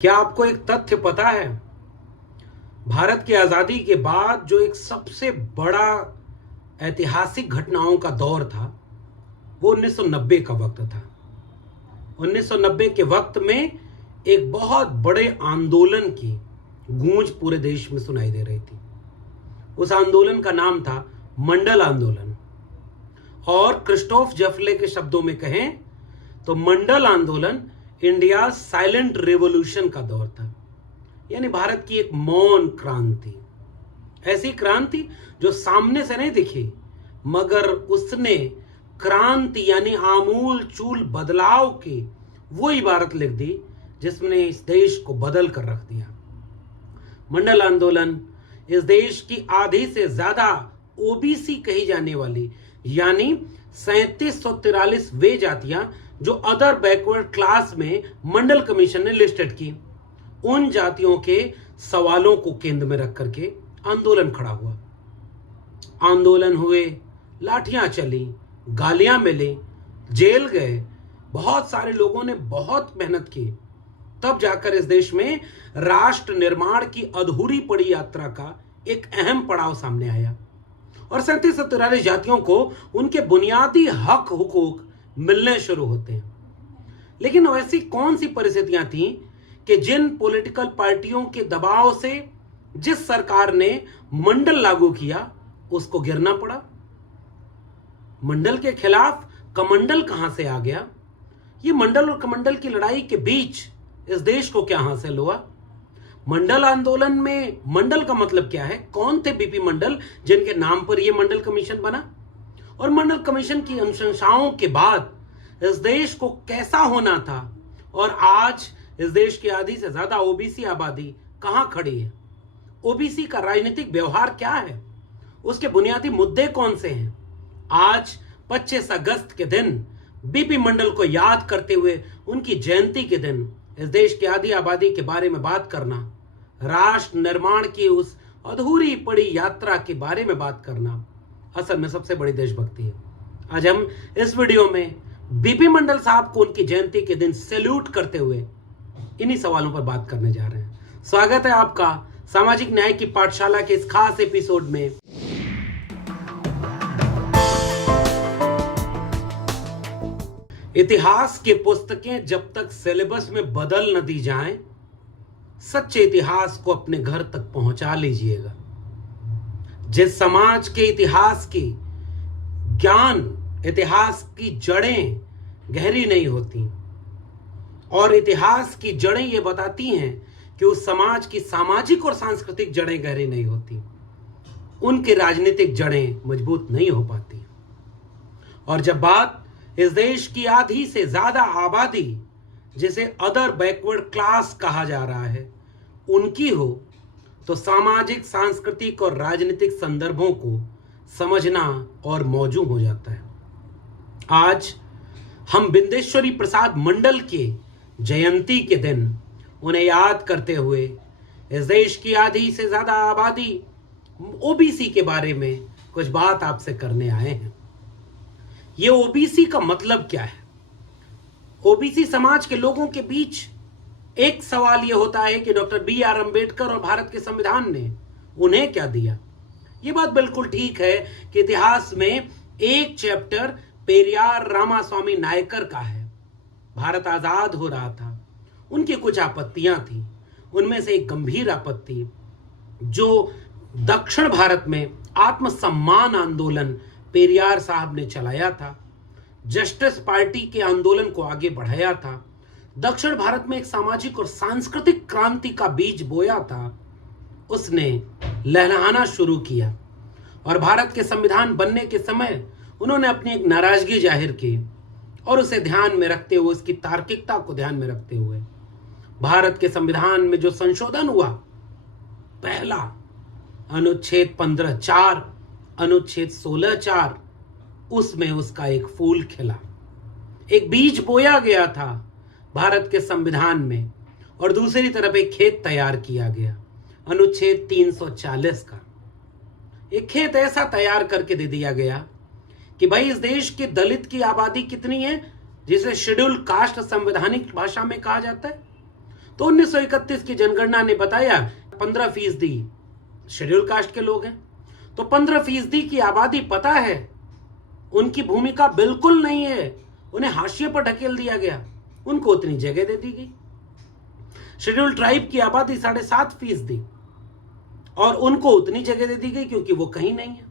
क्या आपको एक तथ्य पता है? भारत की आजादी के बाद जो एक सबसे बड़ा ऐतिहासिक घटनाओं का दौर था वो 1990 का वक्त था। 1990 के वक्त में एक बहुत बड़े आंदोलन की गूंज पूरे देश में सुनाई दे रही थी। उस आंदोलन का नाम था मंडल आंदोलन, और क्रिस्टोफ जेफले के शब्दों में कहें तो मंडल आंदोलन इंडिया साइलेंट रेवोल्यूशन का दौर था, यानी भारत की एक मौन क्रांति। ऐसी क्रांति जो सामने से नहीं दिखी, मगर उसने क्रांति यानी आमूल चूल बदलाव की वो इबारत लिख दी जिसने इस देश को बदल कर रख दिया। मंडल आंदोलन इस देश की आधी से ज्यादा ओबीसी कही जाने वाली यानी 3743 वे जातियां जो अदर बैकवर्ड क्लास में मंडल कमीशन ने लिस्टेड की, उन जातियों के सवालों को केंद्र में रख करके आंदोलन खड़ा हुआ। आंदोलन हुए, लाठियां चली, गालियां मिली, जेल गए, बहुत सारे लोगों ने बहुत मेहनत की, तब जाकर इस देश में राष्ट्र निर्माण की अधूरी पड़ी यात्रा का एक अहम पड़ाव सामने आया और 3743 जातियों को उनके बुनियादी हक हुकूक मिलने शुरू होते हैं। लेकिन ऐसी कौन सी परिस्थितियां थीं कि जिन पॉलिटिकल पार्टियों के दबाव से जिस सरकार ने मंडल लागू किया उसको गिरना पड़ा। मंडल के खिलाफ कमंडल कहां से आ गया? ये मंडल और कमंडल की लड़ाई के बीच इस देश को क्या हासिल हुआ? मंडल आंदोलन में मंडल का मतलब क्या है? कौन थे बीपी मंडल जिनके नाम पर यह मंडल कमीशन बना? और मंडल कमीशन की अनुशंसाओं के बाद इस देश को कैसा होना था और आज इस देश की आधी से ज्यादा ओबीसी आबादी कहां खड़ी है? ओबीसी का राजनीतिक व्यवहार क्या है? उसके बुनियादी मुद्दे कौन से हैं? आज 25 अगस्त के दिन बीपी मंडल को याद करते हुए उनकी जयंती के दिन इस देश की आधी आबादी के बारे में बात करना, राष्ट्र निर्माण की उस अधूरी पड़ी यात्रा के बारे में बात करना असल में सबसे बड़ी देशभक्ति है। आज हम इस वीडियो में बीपी मंडल साहब को उनकी जयंती के दिन सैल्यूट करते हुए इन्हीं सवालों पर बात करने जा रहे हैं। स्वागत है आपका सामाजिक न्याय की पाठशाला के इस खास एपिसोड में। इतिहास की पुस्तकें जब तक सिलेबस में बदल न दी जाएं, सच्चे इतिहास को अपने घर तक पहुंचा लीजिएगा। जिस समाज के इतिहास की ज्ञान, इतिहास की जड़ें गहरी नहीं होती, और इतिहास की जड़ें ये बताती हैं कि उस समाज की सामाजिक और सांस्कृतिक जड़ें गहरी नहीं होती, उनकी राजनीतिक जड़ें मजबूत नहीं हो पाती। और जब बात इस देश की आधी से ज्यादा आबादी, जिसे अदर बैकवर्ड क्लास कहा जा रहा है, उनकी हो, तो सामाजिक, सांस्कृतिक और राजनीतिक संदर्भों को समझना और मौजू हो जाता है। आज हम बिंदेश्वरी प्रसाद मंडल के जयंती के दिन उन्हें याद करते हुए इस देश की आधी से ज्यादा आबादी ओबीसी के बारे में कुछ बात आपसे करने आए हैं। ये ओबीसी का मतलब क्या है? ओबीसी समाज के लोगों के बीच एक सवाल यह होता है कि डॉक्टर BR अम्बेडकर और भारत के संविधान ने उन्हें क्या दिया। यह बात बिल्कुल ठीक है कि इतिहास में एक चैप्टर पेरियार रामास्वामी नायकर का है। भारत आजाद हो रहा था, उनकी कुछ आपत्तियां थी, उनमें से एक गंभीर आपत्ति जो दक्षिण भारत में आत्मसम्मान आंदोलन पेरियार साहब ने चलाया था, जस्टिस पार्टी के आंदोलन को आगे बढ़ाया था, दक्षिण भारत में एक सामाजिक और सांस्कृतिक क्रांति का बीज बोया था, उसने लहलहाना शुरू किया। और भारत के संविधान बनने के समय उन्होंने अपनी एक नाराजगी जाहिर की, और उसे ध्यान में रखते हुए, उसकी तार्किकता को ध्यान में रखते हुए भारत के संविधान में जो संशोधन हुआ, पहला अनुच्छेद 15(4), अनुच्छेद 16(4), उसमें उसका एक फूल खिला, एक बीज बोया गया था भारत के संविधान में। और दूसरी तरफ एक खेत तैयार किया गया, अनुच्छेद 340 का। एक खेत ऐसा तैयार करके दे दिया गया कि भाई इस देश के दलित की आबादी कितनी है, जिसे शेड्यूल कास्ट संवैधानिक भाषा में कहा जाता है, तो 1931 की जनगणना ने बताया 15% शेड्यूल कास्ट के लोग हैं। तो 15% की आबादी पता है उनकी भूमिका बिल्कुल नहीं है, उन्हें हाशिए पर ढकेल दिया गया, उनको उतनी जगह दे दी गई। शेड्यूल ट्राइब की आबादी 7.5% और उनको उतनी जगह दे दी गई क्योंकि वो कहीं नहीं है।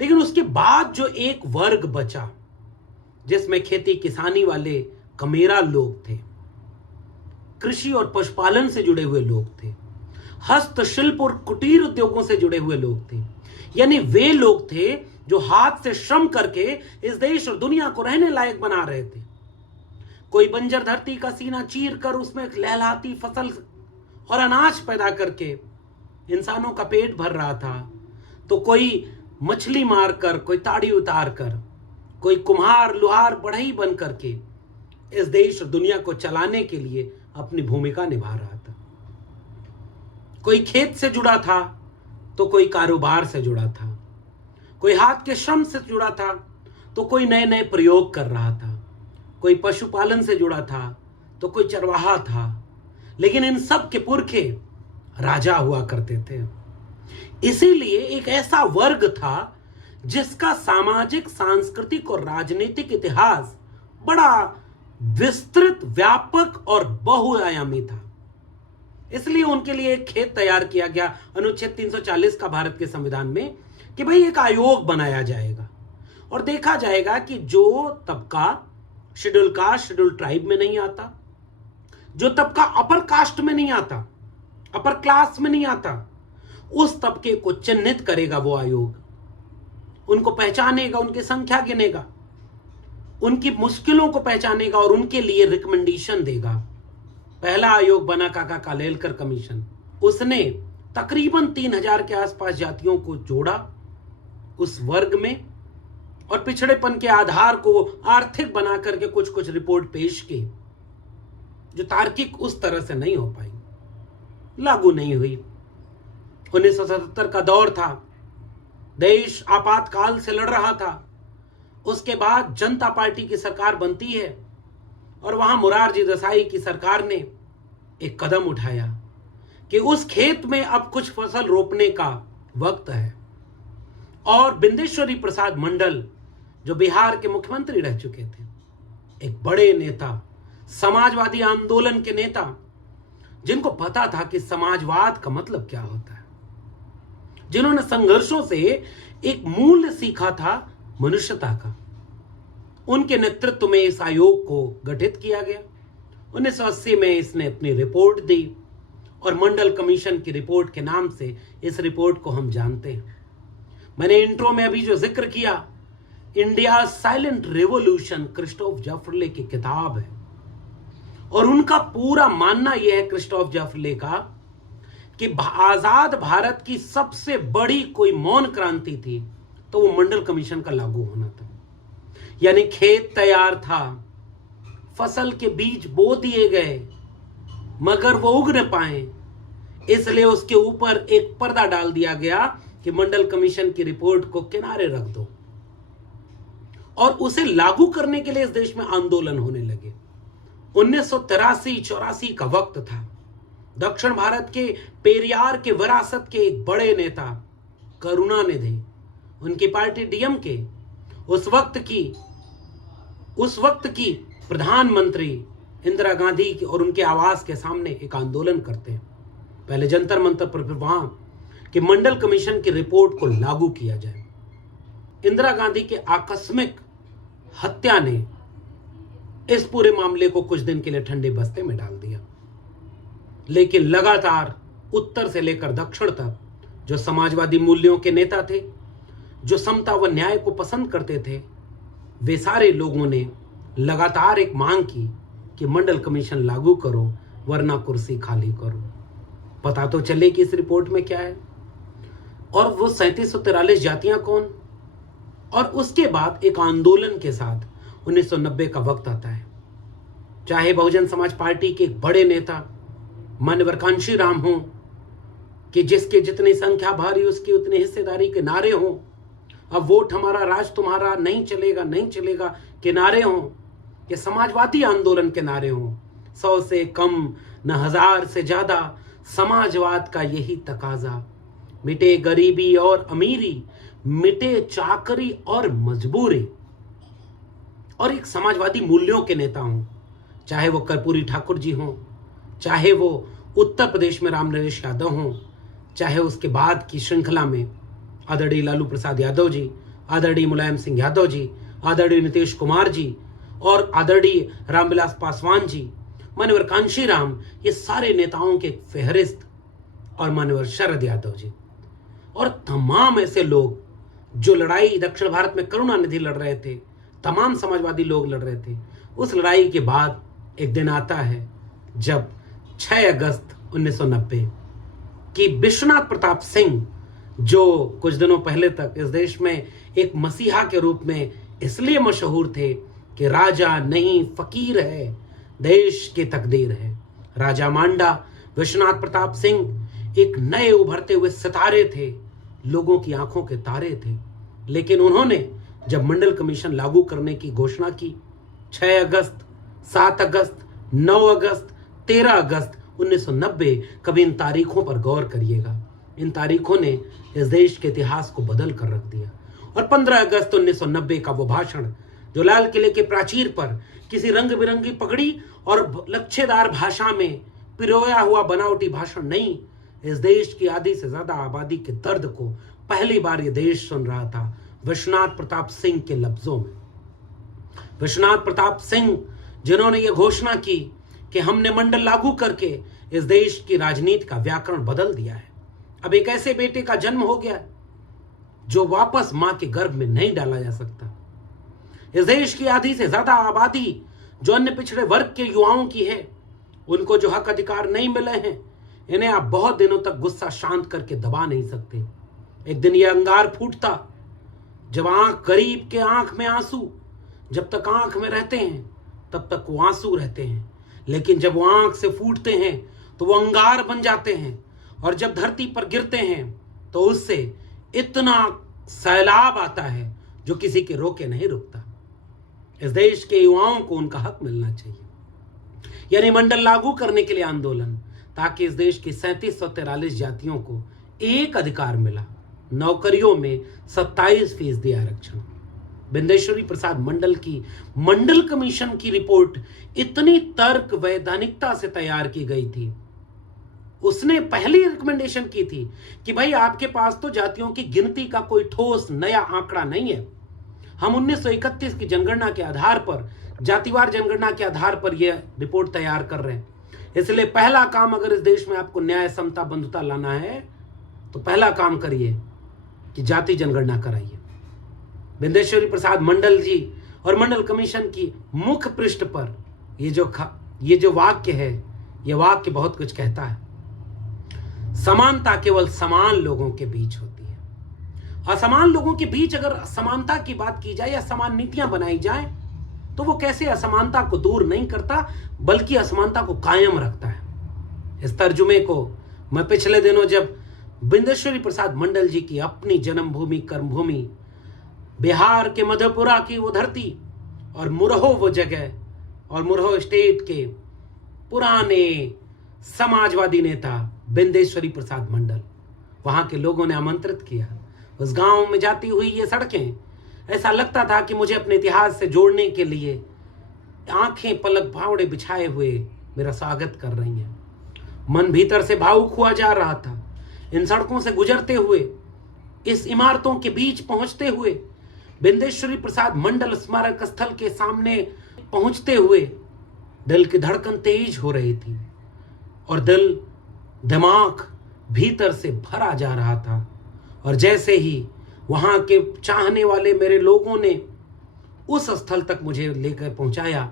लेकिन उसके बाद जो एक वर्ग बचा जिसमें खेती किसानी वाले कमेरा लोग थे, कृषि और पशुपालन से जुड़े हुए लोग थे, हस्तशिल्प और कुटीर उद्योगों से जुड़े हुए लोग थे, यानी वे लोग थे जो हाथ से श्रम करके इस देश और दुनिया को रहने लायक बना रहे थे। कोई बंजर धरती का सीना चीर कर उसमें लहलहाती फसल और अनाज पैदा करके इंसानों का पेट भर रहा था, तो कोई मछली मारकर, कोई ताड़ी उतार कर, कोई कुम्हार लुहार बढ़ई बन करके इस देश और दुनिया को चलाने के लिए अपनी भूमिका निभा रहा था। कोई खेत से जुड़ा था तो कोई कारोबार से जुड़ा था, कोई हाथ के श्रम से जुड़ा था तो कोई नए नए प्रयोग कर रहा था, कोई पशुपालन से जुड़ा था तो कोई चरवाहा था। लेकिन इन सब के पुरखे राजा हुआ करते थे। इसीलिए एक ऐसा वर्ग था जिसका सामाजिक, सांस्कृतिक और राजनीतिक इतिहास बड़ा विस्तृत, व्यापक और बहुआयामी था। इसलिए उनके लिए एक खेत तैयार किया गया अनुच्छेद 340 का भारत के संविधान में कि भाई एक आयोग बनाया जाएगा और देखा जाएगा कि जो तबका शेड्यूल कास्ट, शेड्यूल ट्राइब में नहीं आता, जो तबका अपर कास्ट में नहीं आता, अपर क्लास में नहीं आता, उस तबके को चिन्हित करेगा वो आयोग, उनको पहचानेगा, उनकी संख्या गिनेगा, उनकी मुश्किलों को पहचानेगा और उनके लिए रिकमेंडेशन देगा। पहला आयोग बना काका कालेलकर कमीशन। उसने तकरीबन 3000 के आसपास जातियों को जोड़ा उस वर्ग में और पिछड़ेपन के आधार को आर्थिक बना करके कुछ कुछ रिपोर्ट पेश की जो तार्किक उस तरह से नहीं हो पाई, लागू नहीं हुई। 1977 का दौर था, देश आपातकाल से लड़ रहा था। उसके बाद जनता पार्टी की सरकार बनती है और वहां मोरारजी देसाई की सरकार ने एक कदम उठाया कि उस खेत में अब कुछ फसल रोपने का वक्त है। और बिंदेश्वरी प्रसाद मंडल जो बिहार के मुख्यमंत्री रह चुके थे, एक बड़े नेता, समाजवादी आंदोलन के नेता, जिनको पता था कि समाजवाद का मतलब क्या होता है, जिन्होंने संघर्षों से एक मूल्य सीखा था मनुष्यता का, उनके नेतृत्व में इस आयोग को गठित किया गया। 1980 में इसने अपनी रिपोर्ट दी और मंडल कमीशन की रिपोर्ट के नाम से इस रिपोर्ट को हम जानते हैं। मैंने इंट्रो में अभी जो जिक्र किया, इंडिया साइलेंट रिवॉल्यूशन, क्रिस्टोफ जैफ्रेले की किताब है और उनका पूरा मानना यह है क्रिस्टोफ जैफ्रेले का कि आजाद भारत की सबसे बड़ी कोई मौन क्रांति थी तो वो मंडल कमीशन का लागू होना था। यानी खेत तैयार था, फसल के बीज बो दिए गए, मगर वो उग न पाए, इसलिए उसके ऊपर एक पर्दा डाल दिया गया कि मंडल कमीशन की रिपोर्ट को किनारे रख दो और उसे लागू करने के लिए इस देश में आंदोलन होने लगे। 1983-84 का वक्त था। दक्षिण भारत के पेरियार के विरासत के एक बड़े नेता करुणानिधि, उनकी पार्टी डीएमके, उस वक्त की प्रधानमंत्री इंदिरा गांधी की और उनके आवास के सामने एक आंदोलन करते हैं, पहले जंतर मंतर पर, फिर वहां कि मंडल कमीशन की रिपोर्ट को लागू किया जाए। इंदिरा गांधी के आकस्मिक हत्या ने इस पूरे मामले को कुछ दिन के लिए ठंडे बस्ते में डाल दिया, लेकिन लगातार उत्तर से लेकर दक्षिण तक जो समाजवादी मूल्यों के नेता थे, जो समता व न्याय को पसंद करते थे, वे सारे लोगों ने लगातार एक मांग की कि मंडल कमीशन लागू करो वरना कुर्सी खाली करो। पता तो चले कि इस रिपोर्ट में क्या है और वो 3743 जातियां कौन। और उसके बाद एक आंदोलन के साथ 1990 का वक्त आता है। चाहे बहुजन समाज पार्टी के एक बड़े नेता माननीय कांशीराम हों कि जिसके जितनी संख्या भारी उसकी उतनी हिस्सेदारी के नारे हों, अब वोट हमारा राज तुम्हारा, नहीं चलेगा नहीं चलेगा के नारे हों, कि समाजवादी आंदोलन के नारे हों, 100 से कम न 1000 से ज्यादा समाजवाद का यही तकाजा। मिटे गरीबी और अमीरी, मिटे चाकरी और मजबूरी। और एक समाजवादी मूल्यों के नेता हों, चाहे वो कर्पूरी ठाकुर जी हों, चाहे वो उत्तर प्रदेश में रामनरेश यादव हों, चाहे उसके बाद की श्रृंखला में आदरणीय लालू प्रसाद यादव जी, आदरणीय मुलायम सिंह यादव जी, आदरणीय नीतीश कुमार जी और आदरणीय रामविलास पासवान जी, मान्यवर कांशीराम, ये सारे नेताओं के फेहरिस्त, और मान्यवर शरद यादव जी और तमाम ऐसे लोग जो लड़ाई दक्षिण भारत में करुणानिधि लड़ रहे थे, तमाम समाजवादी लोग लड़ रहे थे। उस लड़ाई के बाद एक दिन आता है जब 6 अगस्त 1990 कि विश्वनाथ प्रताप सिंह, जो कुछ दिनों पहले तक इस देश में एक मसीहा के रूप में इसलिए मशहूर थे कि राजा नहीं फकीर है, देश की तकदीर है। राजा मांडा विश्वनाथ प्रताप सिंह एक नए उभरते हुए सितारे थे, लोगों की आंखों के तारे थे। लेकिन उन्होंने जब मंडल कमीशन लागू करने की घोषणा की, 6 अगस्त, 7 अगस्त, 9 अगस्त, 13 अगस्त 1990, कभी इन तारीखों पर गौर करिएगा। इन तारीखों ने इस देश के इतिहास को बदल कर रख दिया। और 15 अगस्त 1990 का वो भाषण जो लाल किले के प्राचीर पर किसी रंग बिरंगी पगड़ी और लच्छेदार भाषा में पिरोया हुआ बनावटी भाषण नहीं, इस देश की आधी से ज्यादा आबादी के दर्द को पहली बार ये देश सुन रहा था विश्वनाथ प्रताप सिंह के लफ्जों में। विश्वनाथ प्रताप सिंह जिन्होंने ये घोषणा की कि हमने मंडल लागू करके इस देश की राजनीति का व्याकरण बदल दिया है। अब एक ऐसे बेटे का जन्म हो गया जो वापस मां के गर्भ में नहीं डाला जा सकता। इस देश की आधी से ज्यादा आबादी जो अन्य पिछड़े वर्ग के युवाओं की है, उनको जो हक अधिकार नहीं मिले हैं, इन्हें आप बहुत दिनों तक गुस्सा शांत करके दबा नहीं सकते। एक दिन यह अंगार फूटता जब आंख गरीब के आंख में आंसू, जब तक आंख में रहते हैं तब तक वो आंसू रहते हैं, लेकिन जब वो आंख से फूटते हैं तो वो अंगार बन जाते हैं, और जब धरती पर गिरते हैं तो उससे इतना सैलाब आता है जो किसी के रोके नहीं रुकता। इस देश के युवाओं को उनका हक मिलना चाहिए, यानी मंडल लागू करने के लिए आंदोलन, ताकि इस देश की 3743 जातियों को एक अधिकार मिला, नौकरियों में 27% आरक्षण। बिंदेश्वरी प्रसाद मंडल की मंडल कमीशन की रिपोर्ट इतनी तर्क वैधानिकता से तैयार की गई थी। उसने पहली रिकमेंडेशन की थी कि भाई आपके पास तो जातियों की गिनती का कोई ठोस नया आंकड़ा नहीं है, हम 1931 की जनगणना के आधार पर, जातिवार जनगणना के आधार पर यह रिपोर्ट तैयार कर रहे हैं। इसलिए पहला काम, अगर इस देश में आपको न्याय, समता, बंधुता लाना है तो पहला काम करिए कि जाति जनगणना कराइए। बिंदेश्वरी प्रसाद मंडल जी और मंडल कमीशन की मुख्य पृष्ठ पर ये जो वाक्य है, यह वाक्य बहुत कुछ कहता है। समानता केवल समान लोगों के बीच होती है। असमान लोगों के बीच अगर समानता की बात की जाए या समान नीतियां बनाई जाए तो वो कैसे असमानता को दूर नहीं करता, बल्कि असमानता को कायम रखता है। इस तर्जुमे को मैं पिछले दिनों जब बिंदेश्वरी प्रसाद मंडल जी की अपनी जन्मभूमि, कर्मभूमि, बिहार के मधेपुरा की वो धरती और मुरहो वो जगह, और मुरहो स्टेट के पुराने समाजवादी नेता बिंदेश्वरी प्रसाद मंडल, वहां के लोगों ने आमंत्रित किया। उस गांव में जाती हुई ये सड़कें, ऐसा लगता था कि मुझे अपने इतिहास से जोड़ने के लिए आंखें पलक भावड़े बिछाए हुए मेरा स्वागत कर रही हैं। मन भीतर से भावुक हुआ जा रहा था। इन सड़कों से गुजरते हुए, इस इमारतों के बीच पहुंचते हुए, बिंदेश्वरी प्रसाद मंडल स्मारक स्थल के सामने पहुंचते हुए दिल की धड़कन तेज हो रही थी और दिमाग भीतर से भरा जा रहा था। और जैसे ही वहां के चाहने वाले मेरे लोगों ने उस स्थल तक मुझे लेकर पहुंचाया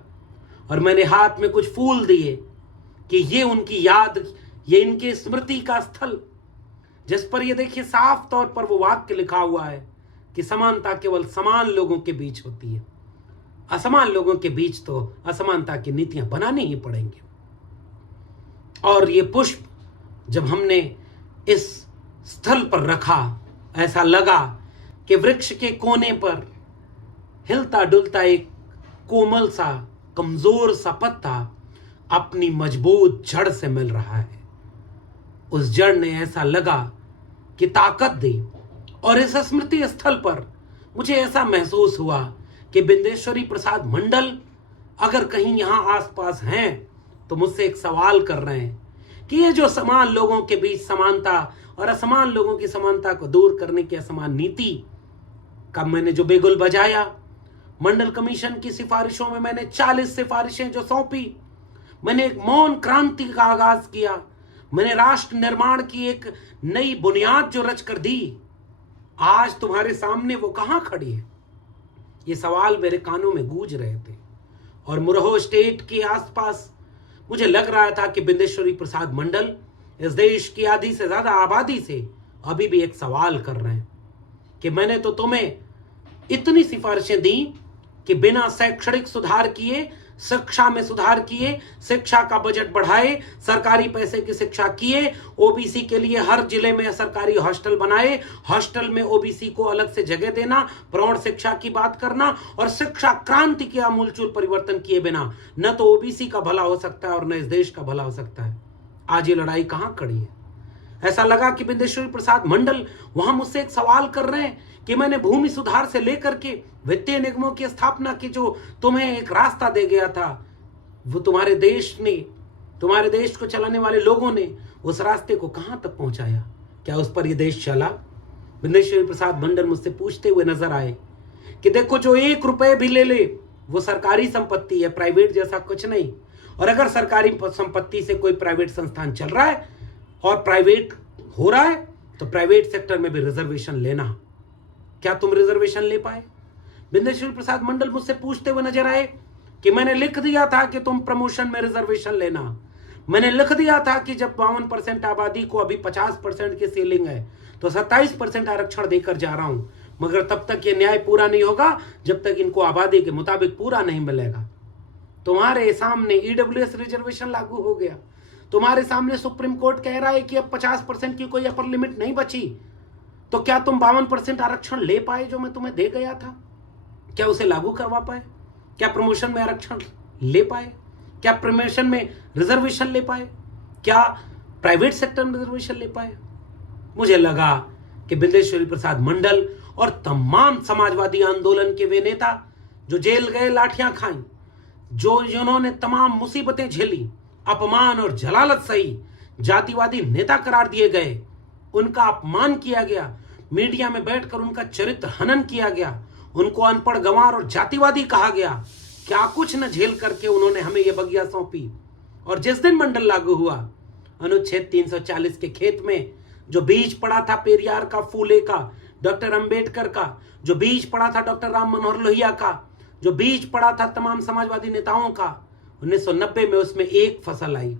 और मैंने हाथ में कुछ फूल दिए कि ये उनकी याद, ये इनकी स्मृति का स्थल, जिस पर ये देखिए साफ तौर पर वो वाक्य लिखा हुआ है कि समानता केवल समान लोगों के बीच होती है, असमान लोगों के बीच तो असमानता की नीतियां बनानी ही पड़ेंगी। और ये पुष्प जब हमने इस स्थल पर रखा, ऐसा लगा कि वृक्ष के कोने पर हिलता डुलता एक कोमल सा, कमजोर सा पत्ता अपनी मजबूत जड़ से मिल रहा है। उस जड़ ने ऐसा लगा कि ताकत दी, और इस स्मृति स्थल पर मुझे ऐसा महसूस हुआ कि बिंदेश्वरी प्रसाद मंडल अगर कहीं यहां आसपास हैं तो मुझसे एक सवाल कर रहे हैं कि ये जो समान लोगों के बीच समानता और असमान लोगों की समानता को दूर करने की असमान नीति का मैंने जो बेगुल बजाया, मंडल कमीशन की सिफारिशों में मैंने 40 सिफारिशें जो सौंपी, मैंने एक मौन क्रांति का आगाज किया, मैंने राष्ट्र निर्माण की एक नई बुनियाद जो रच कर दी, आज तुम्हारे सामने वो कहां खड़ी है? ये सवाल मेरे कानों में गूंज रहे थे। और मुरहो स्टेट के आसपास मुझे लग रहा था कि बिंदेश्वरी प्रसाद मंडल इस देश की आधी से ज्यादा आबादी से अभी भी एक सवाल कर रहे हैं कि मैंने तो तुम्हें इतनी सिफारिशें दी कि बिना शैक्षणिक सुधार किए, शिक्षा में सुधार किए, शिक्षा का बजट बढ़ाए, सरकारी पैसे की शिक्षा किए, ओबीसी के लिए हर जिले में सरकारी हॉस्टल बनाए, हॉस्टल में ओबीसी को अलग से जगह देना, प्रौढ़ शिक्षा की बात करना, और शिक्षा क्रांति के आमूलचूल परिवर्तन किए बिना न तो ओबीसी का भला हो सकता है और न इस देश का भला हो सकता है। आज ये लड़ाई कहां खड़ी है? ऐसा लगा कि बिंदेश्वरी प्रसाद मंडल वहां मुझसे एक सवाल कर रहे हैं कि मैंने भूमि सुधार से लेकर के वित्तीय निगमों की स्थापना की जो तुम्हें एक रास्ता दे गया था, वो तुम्हारे देश को चलाने वाले लोगों ने उस रास्ते को कहां तक पहुंचाया? क्या उस पर ये देश चला? बिंदेश्वरी प्रसाद मंडल मुझसे पूछते हुए नजर आए कि देखो, जो 1 रुपए भी ले वो सरकारी संपत्ति है, प्राइवेट जैसा कुछ नहीं। और अगर सरकारी संपत्ति से कोई प्राइवेट संस्थान चल रहा है और प्राइवेट हो रहा है तो प्राइवेट सेक्टर में भी रिजर्वेशन लेना। क्या तुम रिजर्वेशन ले पाए? बिंदेश्वरी प्रसाद मंडल मुझसे पूछते हुए नजर आए कि मैंने लिख दिया था कि तुम प्रमोशन में रिजर्वेशन लेना, मैंने लिख दिया था कि जब 52% आबादी को अभी 50% की सीलिंग है तो 27% आरक्षण देकर जा रहा हूं, मगर तब तक ये न्याय पूरा नहीं होगा जब तक इनको आबादी के मुताबिक पूरा नहीं मिलेगा। तुम्हारे सामने ईडब्ल्यूएस रिजर्वेशन लागू हो गया, तुम्हारे सामने सुप्रीम कोर्ट कह रहा है कि अब 50% की कोई अपर लिमिट नहीं बची, तो क्या तुम 52% आरक्षण ले पाए जो मैं तुम्हें दे गया था? क्या उसे लागू करवा पाए? क्या प्रमोशन में आरक्षण ले पाए? क्या प्रमोशन में रिजर्वेशन ले पाए? क्या प्राइवेट सेक्टर में रिजर्वेशन ले पाए? मुझे लगा कि बिंदेश्वरी प्रसाद मंडल और तमाम समाजवादी आंदोलन के वे नेता जो जेल गए, लाठियां खाई, जिन्होंने तमाम मुसीबतें झेली, अपमान और जलालत सही, जातिवादी नेता करार दिए गए, उनका अपमान किया गया, मीडिया में बैठकर उनका चरित्र हनन किया गया, उनको अनपढ़, गंवार और जातिवादी कहा गया। क्या कुछ न झेल करके उन्होंने हमें यह बगिया सौंपी। और जिस दिन मंडल लागू हुआ, अनुच्छेद 340 के खेत में जो बीज पड़ा था पेरियार का, फूले का, डॉक्टर अंबेडकर का, जो बीज पड़ा था डॉक्टर राम मनोहर लोहिया का, जो बीज पड़ा था तमाम समाजवादी नेताओं का, 1990 में उसमें एक फसल आई।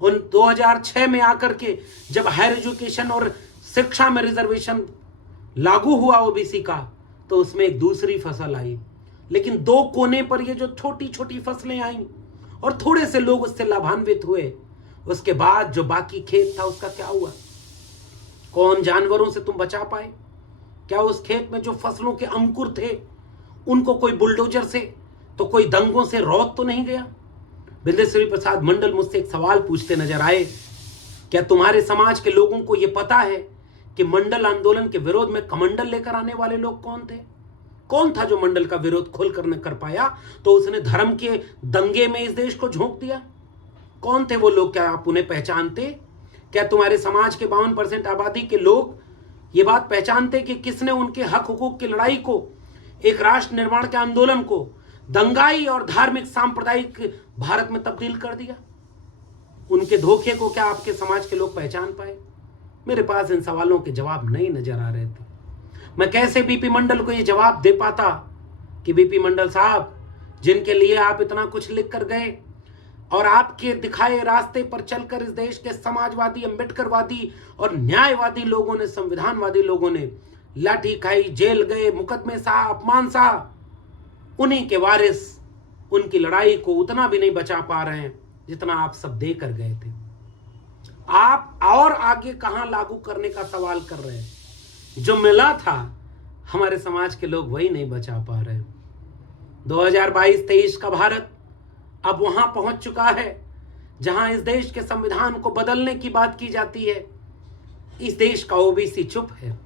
उन 2006 में आकर के जब हायर एजुकेशन और शिक्षा में रिजर्वेशन लागू हुआ ओबीसी का, तो उसमें एक दूसरी फसल आई। लेकिन 2 कोने पर ये जो छोटी छोटी फसलें आई और थोड़े से लोग उससे लाभान्वित हुए, उसके बाद जो बाकी खेत था उसका क्या हुआ? कौन जानवरों से तुम बचा पाए? क्या उस खेत में जो फसलों के अंकुर थे उनको कोई बुलडोजर से तो कोई दंगों से रौंद तो नहीं गया? बिंदेश्वरी प्रसाद मंडल मुझसे एक सवाल पूछते नजर आए, क्या तुम्हारे समाज के लोगों को यह पता है कि मंडल आंदोलन के विरोध में कमंडल लेकर आने वाले लोग कौन थे? कौन था जो मंडल का विरोध खुलकर न कर पाया तो उसने धर्म के दंगे में इस देश को झोंक दिया? कौन थे वो लोग? क्या आप उन्हें पहचानते? क्या तुम्हारे समाज के 52% आबादी के लोग ये बात पहचानते कि किसने उनके हक हुकूक की लड़ाई को, एक राष्ट्र निर्माण के आंदोलन को दंगाई और धार्मिक सांप्रदायिक भारत में तब्दील कर दिया? उनके धोखे को क्या आपके समाज के लोग पहचान पाए? मेरे पास इन सवालों के जवाब नहीं नजर आ रहे थे। मैं कैसे बीपी मंडल को ये जवाब दे पाता कि बीपी मंडल साहब, जिनके लिए आप इतना कुछ लिख कर गए और आपके दिखाए रास्ते पर चलकर इस देश के समाजवादी, अम्बेडकरवादी और न्यायवादी लोगों ने, संविधानवादी लोगों ने लाठी खाई, जेल गए, मुकदमे सहा, अपमान सहा, उन्हीं के वारिस उनकी लड़ाई को उतना भी नहीं बचा पा रहे हैं जितना आप सब दे कर गए थे। आप और आगे कहां लागू करने का सवाल कर रहे हैं? जो मिला था हमारे समाज के लोग वही नहीं बचा पा रहे। 2022-23 का भारत अब वहां पहुंच चुका है जहां इस देश के संविधान को बदलने की बात की जाती है, इस देश का ओबीसी चुप है।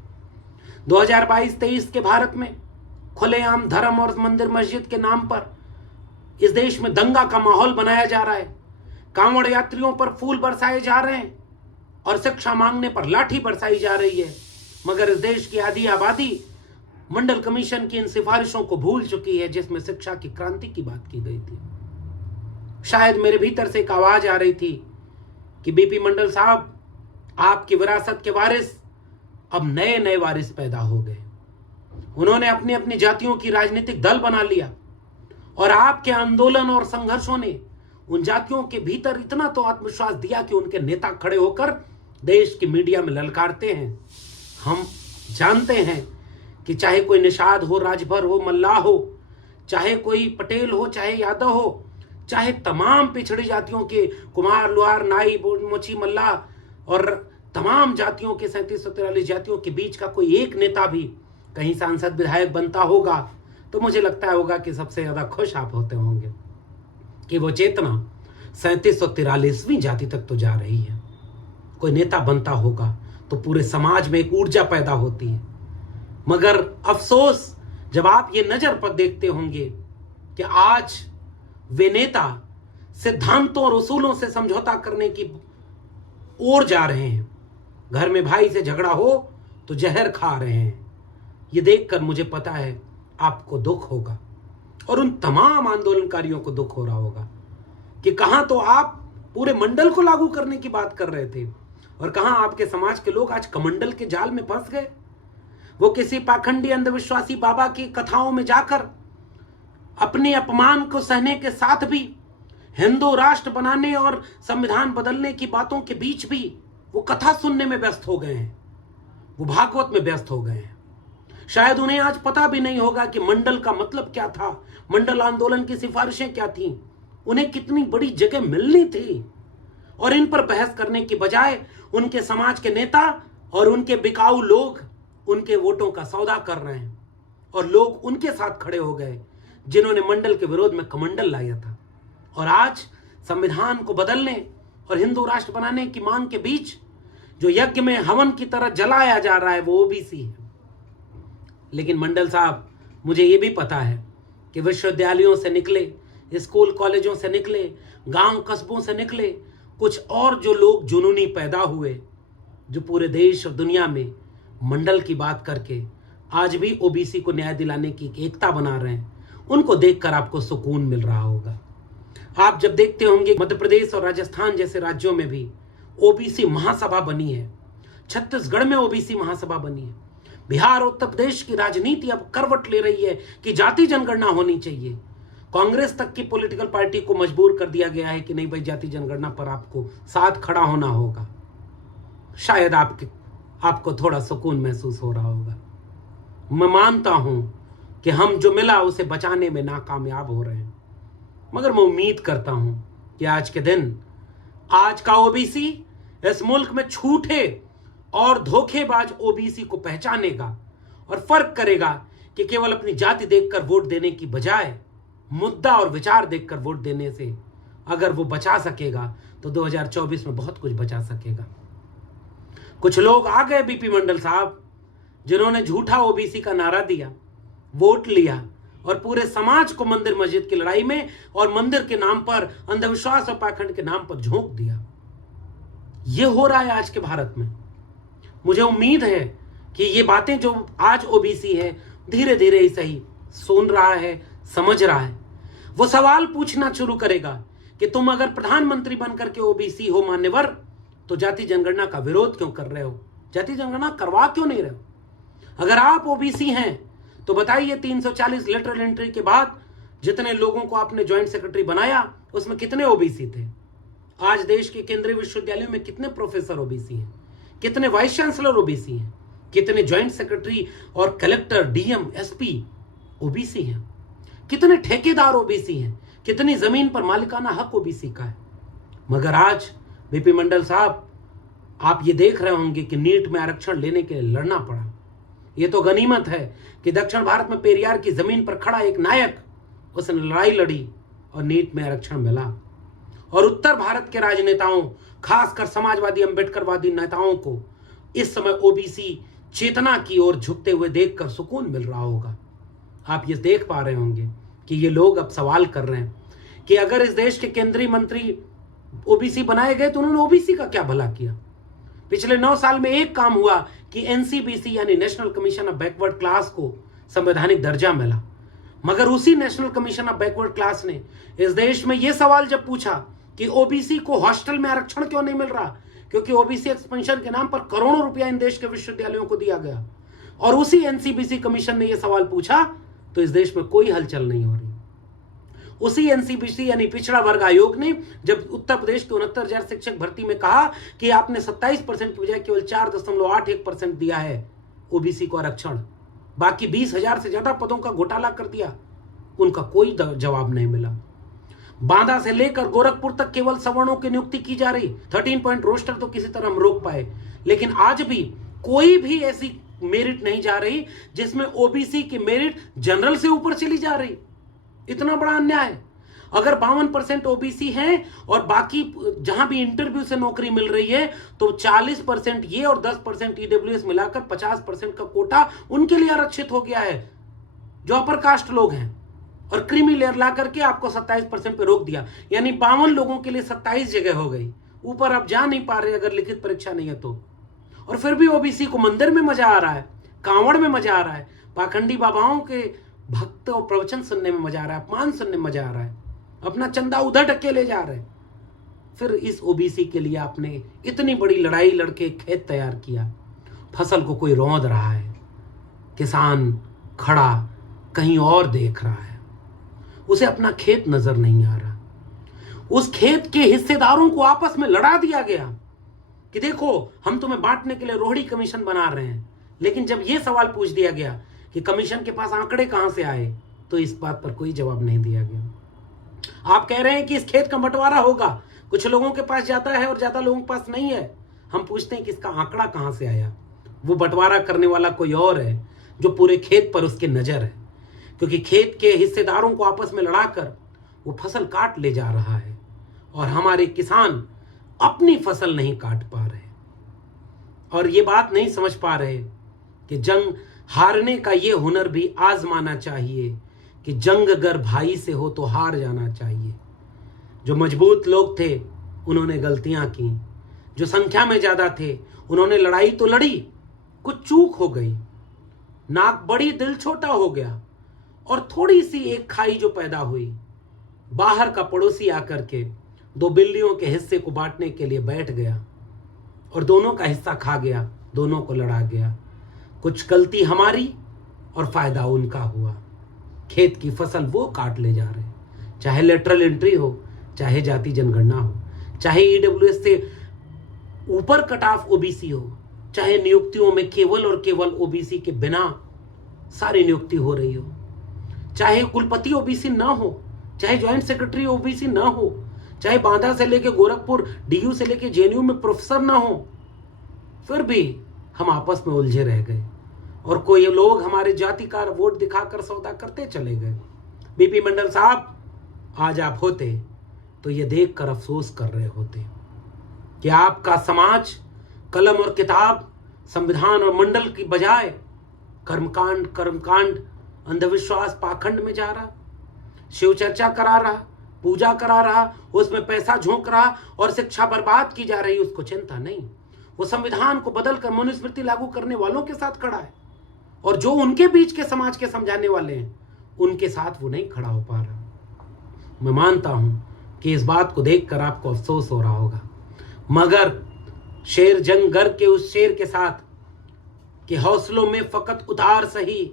2022-23 के भारत में खुलेआम धर्म और मंदिर मस्जिद के नाम पर इस देश में दंगा का माहौल बनाया जा रहा है। कांवड़ यात्रियों पर फूल बरसाए जा रहे हैं और शिक्षा मांगने पर लाठी बरसाई जा रही है। मगर इस देश की आधी आबादी मंडल कमीशन की इन सिफारिशों को भूल चुकी है, जिसमें शिक्षा की क्रांति की बात की गई थी। शायद मेरे भीतर से एक आवाज आ रही थी कि बीपी मंडल साहब, आपकी विरासत के वारिस अब नए नए वारिस पैदा हो गए। उन्होंने अपनी अपनी जातियों की राजनीतिक दल बना लिया और आपके आंदोलन और संघर्षों ने उन जातियों के भीतर इतना तो आत्मविश्वास दिया कि उनके नेता खड़े होकर देश की मीडिया में ललकारते हैं। हम जानते हैं कि चाहे कोई निषाद हो, राजभर हो, मल्लाह हो, चाहे कोई पटेल हो, चाहे यादव हो, चाहे तमाम पिछड़ी जातियों के कुमार, लुहार, नाई, मोची, मल्लाह और तमाम जातियों के 3743 जातियों के बीच का कोई एक नेता भी कहीं सांसद विधायक बनता होगा तो मुझे लगता होगा कि सबसे ज्यादा खुश आप होते होंगे कि वो चेतना 3743वीं जाति तक तो जा रही है। कोई नेता बनता होगा तो पूरे समाज में एक ऊर्जा पैदा होती है। मगर अफसोस, जब आप ये नजर पर देखते होंगे कि आज वे नेता सिद्धांतों और उसूलों से समझौता करने की ओर जा रहे हैं। घर में भाई से झगड़ा हो तो जहर खा रहे हैं। ये देखकर मुझे पता है आपको दुख होगा और उन तमाम आंदोलनकारियों को दुख हो रहा होगा कि कहां तो आप पूरे मंडल को लागू करने की बात कर रहे थे और कहां आपके समाज के लोग आज कमंडल के जाल में फंस गए। वो किसी पाखंडी अंधविश्वासी बाबा की कथाओं में जाकर अपने अपमान को सहने के साथ भी हिंदू राष्ट्र बनाने और संविधान बदलने की बातों के बीच भी वो कथा सुनने में व्यस्त हो गए हैं, वो भागवत में व्यस्त हो गए हैं। शायद उन्हें आज पता भी नहीं होगा कि मंडल का मतलब क्या था, मंडल आंदोलन की सिफारिशें क्या थीं, उन्हें कितनी बड़ी जगह मिलनी थी। और इन पर बहस करने की बजाय उनके समाज के नेता और उनके बिकाऊ लोग उनके वोटों का सौदा कर रहे हैं और लोग उनके साथ खड़े हो गए जिन्होंने मंडल के विरोध में कमंडल लाया था। और आज संविधान को बदलने और हिंदू राष्ट्र बनाने की मांग के बीच जो यज्ञ में हवन की तरह जलाया जा रहा है वो ओबीसी है। लेकिन मंडल साहब, मुझे ये भी पता है कि विश्वविद्यालयों से निकले, स्कूल कॉलेजों से निकले, गांव कस्बों से निकले कुछ और जो लोग जुनूनी पैदा हुए, जो पूरे देश और दुनिया में मंडल की बात करके आज भी ओबीसी को न्याय दिलाने की एकता बना रहे हैं, उनको देखकर आपको सुकून मिल रहा होगा। आप जब देखते होंगे मध्य प्रदेश और राजस्थान जैसे राज्यों में भी ओबीसी महासभा बनी है, छत्तीसगढ़ में ओबीसी महासभा बनी है, बिहार और उत्तर प्रदेश की राजनीति अब करवट ले रही है कि जाति जनगणना होनी चाहिए। कांग्रेस तक की पॉलिटिकल पार्टी को मजबूर कर दिया गया है कि नहीं भाई, जाति जनगणना पर आपको साथ खड़ा होना होगा। शायद आपको थोड़ा सुकून महसूस हो रहा होगा। मैं मानता हूं कि हम जो मिला उसे बचाने में नाकामयाब हो रहे हैं, मगर मैं उम्मीद करता हूं कि आज के दिन आज का ओबीसी इस मुल्क में झूठे और धोखेबाज ओबीसी को पहचानेगा और फर्क करेगा कि केवल अपनी जाति देखकर वोट देने की बजाय मुद्दा और विचार देखकर वोट देने से अगर वो बचा सकेगा तो 2024 में बहुत कुछ बचा सकेगा। कुछ लोग आ गए बीपी मंडल साहब, जिन्होंने झूठा ओबीसी का नारा दिया, वोट लिया और पूरे समाज को मंदिर मस्जिद की लड़ाई में और मंदिर के नाम पर, अंधविश्वास और पाखंड के नाम पर झोंक दिया। यह हो रहा है आज के भारत में। मुझे उम्मीद है कि ये बातें जो आज ओबीसी है धीरे धीरे ही सही सुन रहा है, समझ रहा है। वो सवाल पूछना शुरू करेगा कि तुम अगर प्रधानमंत्री बनकर के ओबीसी हो मान्यवर, तो जाति जनगणना का विरोध क्यों कर रहे हो, जाति जनगणना करवा क्यों नहीं रहे हो? अगर आप ओबीसी हैं तो बताइए 340 लेटरल एंट्री के बाद जितने लोगों को आपने ज्वाइंट सेक्रेटरी बनाया उसमें कितने ओबीसी थे? आज देश के केंद्रीय विश्वविद्यालयों में कितने प्रोफेसर ओबीसी हैं, कितने वाइस चांसलर ओबीसी हैं, कितने ज्वाइंट सेक्रेटरी और कलेक्टर, डीएम, एसपी ओबीसी हैं, कितने ठेकेदार ओबीसी हैं, कितनी जमीन पर मालिकाना हक ओबीसी का है। मगर आज बीपी मंडल साहब, आप ये देख रहे होंगे कि नीट में आरक्षण लेने के लिए लड़ना पड़ा। ये तो गनीमत है कि दक्षिण भारत में पेरियार की जमीन पर खड़ा एक नायक, उसने लड़ाई लड़ी और नीट में आरक्षण मिला। और उत्तर भारत के राजनेताओं, खासकर समाजवादी अम्बेडकरवादी नेताओं को इस समय ओबीसी चेतना की ओर झुकते हुए देखकर सुकून मिल रहा होगा। आप ये देख पा रहे होंगे कि ये लोग अब सवाल कर रहे हैं कि अगर इस देश के केंद्रीय मंत्री ओबीसी बनाए गए तो उन्होंने ओबीसी का क्या भला किया। पिछले 9 साल में एक काम हुआ कि एनसीबीसी यानी national commission of backward class को संवैधानिक दर्जा मिला, मगर उसी national commission of backward class ने इस देश में यह सवाल जब पूछा कि ओबीसी को हॉस्टल में आरक्षण क्यों नहीं मिल रहा, क्योंकि ओबीसी एक्सपेंशन के नाम पर करोड़ों रुपया इन देश के विश्वविद्यालयों को दिया गया, और उसी एनसीबीसी कमीशन ने यह सवाल पूछा तो इस देश में कोई हलचल नहीं हो रही। उसी एनसीबीसी यानी पिछड़ा वर्ग आयोग ने जब उत्तर प्रदेश के 69,000 शिक्षक भर्ती में कहा कि आपने 27% की बजाय केवल 4.81% दिया है ओबीसी को आरक्षण, बाकी 20,000 से ज्यादा पदों का घोटाला कर दिया, उनका कोई जवाब नहीं मिला। बांदा से लेकर गोरखपुर तक केवल सवर्णों की नियुक्ति की जा रही, 13 पॉइंट रोस्टर तो किसी तरह हम रोक पाए, लेकिन आज भी कोई भी ऐसी मेरिट नहीं जा रही जिसमें ओबीसी की मेरिट जनरल से ऊपर चली जा रही। इतना बड़ा अन्याय। अगर 52% ओबीसी हैं और बाकी जहां भी इंटरव्यू से नौकरी मिल रही है तो 40% ये और 10% ईडब्ल्यूएस मिलाकर 50% का कोटा उनके लिए आरक्षित हो गया है जो अपर कास्ट लोग हैं, और क्रीमी लेयर ला करके आपको 27% पे रोक दिया, यानी 52 लोगों के लिए 27 जगह हो गई। ऊपर आप जा नहीं पा रहे अगर लिखित परीक्षा नहीं है तो। और फिर भी ओबीसी को मंदिर में मजा आ रहा है, कांवड़ में मजा आ रहा है, पाखंडी बाबाओं के भक्त और प्रवचन सुनने में मजा आ रहा है, अपमान सुनने में मजा आ रहा है, अपना चंदा उधर ढके ले जा रहे हैं। फिर इस ओबीसी के लिए आपने इतनी बड़ी लड़ाई लड़के खेत तैयार किया, फसल को कोई रौंद रहा है, किसान खड़ा कहीं और देख रहा है, उसे अपना खेत नजर नहीं आ रहा। उस खेत के हिस्सेदारों को आपस में लड़ा दिया गया कि देखो हम तुम्हें बांटने के लिए रोहिणी कमीशन बना रहे हैं, लेकिन जब यह सवाल पूछ दिया गया कि कमीशन के पास आंकड़े कहां से आए तो इस बात पर कोई जवाब नहीं दिया गया। आप कह रहे हैं कि इस खेत का बंटवारा होगा, कुछ लोगों के पास जाता है और ज्यादा लोगों के पास नहीं है। हम पूछते हैं कि इसका आंकड़ा कहां से आया। वो बंटवारा करने वाला कोई और है जो पूरे खेत पर उसकी नजर है, क्योंकि खेत के हिस्सेदारों को आपस में लड़ाकर वो फसल काट ले जा रहा है और हमारे किसान अपनी फसल नहीं काट पा रहे और ये बात नहीं समझ पा रहे कि जंग हारने का ये हुनर भी आजमाना चाहिए कि जंग अगर भाई से हो तो हार जाना चाहिए। जो मजबूत लोग थे उन्होंने गलतियां की, जो संख्या में ज्यादा थे उन्होंने लड़ाई तो लड़ी, कुछ चूक हो गई, नाक बड़ी दिल छोटा हो गया और थोड़ी सी एक खाई जो पैदा हुई, बाहर का पड़ोसी आकर के 2 बिल्लियों के हिस्से को बांटने के लिए बैठ गया और दोनों का हिस्सा खा गया, दोनों को लड़ा गया। कुछ गलती हमारी और फायदा उनका हुआ। खेत की फसल वो काट ले जा रहे, चाहे लेटरल एंट्री हो, चाहे जाति जनगणना हो, चाहे ईडब्ल्यूएस से ऊपर कट ऑफ ओबीसी हो, चाहे नियुक्तियों में केवल और केवल ओबीसी के बिना सारी नियुक्ति हो रही हो, चाहे कुलपति ओबीसी ना हो, चाहे ज्वाइंट सेक्रेटरी ओबीसी ना हो, चाहे बांदा से लेके गोरखपुर, डीयू से लेके जेएनयू में प्रोफेसर ना हो, फिर भी हम आपस में उलझे रह गए और कोई लोग हमारे जाति का वोट दिखाकर सौदा करते चले गए। बीपी मंडल साहब, आज आप होते तो ये देखकर अफसोस कर रहे होते कि आपका समाज कलम और किताब, संविधान और मंडल की बजाय कर्मकांड, अंधविश्वास, पाखंड में जा रहा, शिव चर्चा करा रहा, पूजा करा रहा, उसमें पैसा झोंक रहा और शिक्षा बर्बाद की जा रही, उसको चिंता नहीं। वो संविधान को बदलकर मनुस्मृति लागू करने वालों के साथ खड़ा है और जो उनके बीच के समाज के समझाने वाले हैं उनके साथ वो नहीं खड़ा हो पा रहा। मैं मानता हूं कि इस बात को देखकर आपको अफसोस हो रहा होगा, मगर शेर जंग गर के उस शेर के साथ कि हौसलों में फकत उतार सही,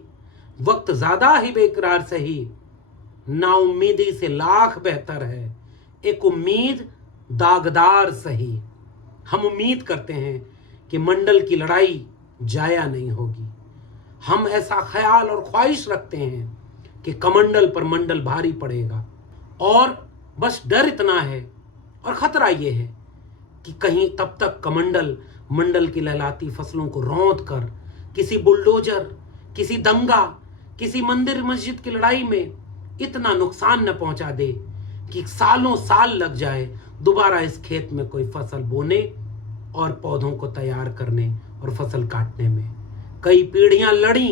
वक्त ज्यादा ही बेकरार सही, नाउम्मीदी से लाख बेहतर है एक उम्मीद दागदार सही। हम उम्मीद करते हैं कि मंडल की लड़ाई जाया नहीं होगी। हम ऐसा ख्याल और ख्वाहिश रखते हैं कि कमंडल पर मंडल भारी पड़ेगा और बस डर इतना है और खतरा यह है कि कहीं तब तक कमंडल मंडल की लहलाती फसलों को रौंद कर किसी बुलडोजर, किसी दंगा, किसी मंदिर मस्जिद की लड़ाई में इतना नुकसान न पहुंचा दे कि सालों साल लग जाए दोबारा इस खेत में कोई फसल बोने और पौधों को तैयार करने और फसल काटने में। कई पीढ़ियां लड़ी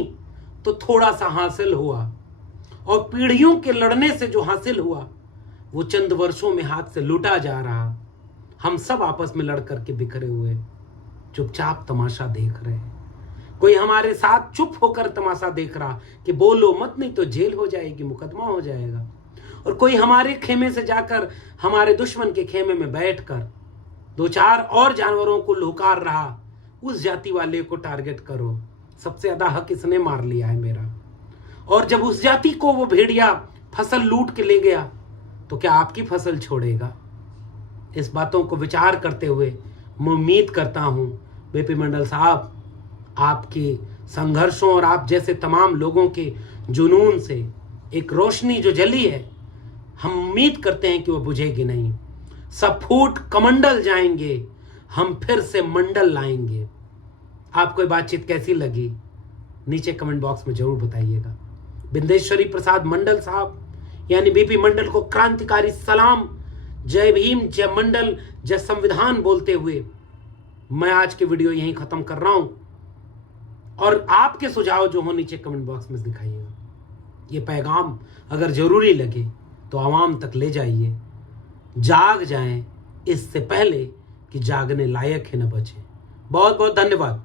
तो थोड़ा सा हासिल हुआ, और पीढ़ियों के लड़ने से जो हासिल हुआ वो चंद वर्षों में हाथ से लूटा जा रहा। हम सब आपस में लड़ करके बिखरे हुए चुपचाप तमाशा देख रहे हैं। कोई हमारे साथ चुप होकर तमाशा देख रहा कि बोलो मत, नहीं तो जेल हो जाएगी, मुकदमा हो जाएगा। और कोई हमारे खेमे से जाकर हमारे दुश्मन के खेमे में बैठकर दो चार और जानवरों को लुकार रहा, उस जाति वाले को टारगेट करो, सबसे ज्यादा हक इसने मार लिया है मेरा। और जब उस जाति को वो भेड़िया फसल लूट के ले गया तो क्या आपकी फसल छोड़ेगा? इस बातों को विचार करते हुए मैं उम्मीद करता हूं बीपी मंडल साहब, आपके संघर्षों और आप जैसे तमाम लोगों के जुनून से एक रोशनी जो जली है, हम उम्मीद करते हैं कि वो बुझेगी नहीं। सब फूट कमंडल जाएंगे, हम फिर से मंडल लाएंगे। आपको ये बातचीत कैसी लगी नीचे कमेंट बॉक्स में जरूर बताइएगा। बिंदेश्वरी प्रसाद मंडल साहब यानी बीपी मंडल को क्रांतिकारी सलाम, जय भीम, जय मंडल, जय संविधान बोलते हुए मैं आज के वीडियो यहीं खत्म कर रहा हूं। और आपके सुझाव जो हो नीचे कमेंट बॉक्स में दिखाइएगा। ये पैगाम अगर जरूरी लगे तो आवाम तक ले जाइए। जाग जाएं इससे पहले कि जागने लायक ही न बचे। बहुत बहुत धन्यवाद।